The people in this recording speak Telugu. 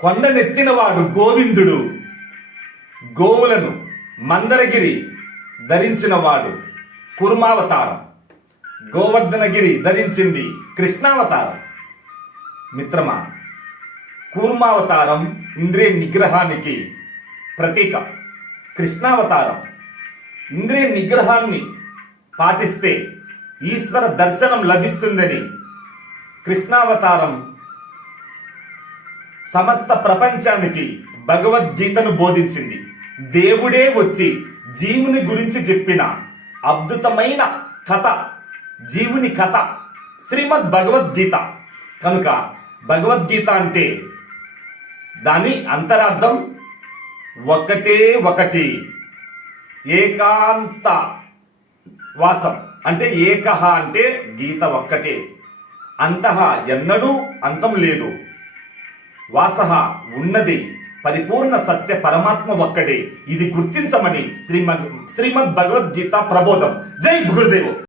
కొండనెత్తినవాడు గోవిందుడు, గోవులను మందరగిరి ధరించినవాడు కుర్మావతారం, గోవర్ధనగిరి ధరించింది కృష్ణావతారం. మిత్రమా, కూర్మావతారం ఇంద్రియ నిగ్రహానికి ప్రతీక. కృష్ణావతారం ఇంద్రియ నిగ్రహాన్ని పాటిస్తే ఈశ్వర దర్శనం లభిస్తుందని కృష్ణావతారం సమస్త ప్రపంచానికి భగవద్గీతను బోధించింది. దేవుడే వచ్చి జీవుని గురించి చెప్పిన అద్భుతమైన కథ, జీవుని కథ శ్రీమద్ భగవద్గీత. కనుక భగవద్గీత అంటే దాని అంతరార్థం ఒకటే ఒకటి, ఏకాంత వాసం. అంటే ఏకహ అంటే గీత ఒక్కటే, అంతః ఎన్నడూ అంతం లేదు, వాసః ఉన్నది పరిపూర్ణ సత్య పరమాత్మ ఒక్కడే. ఇది గుర్తించమని శ్రీమద్ భగవద్గీత ప్రబోధం. జై గురుదేవ్.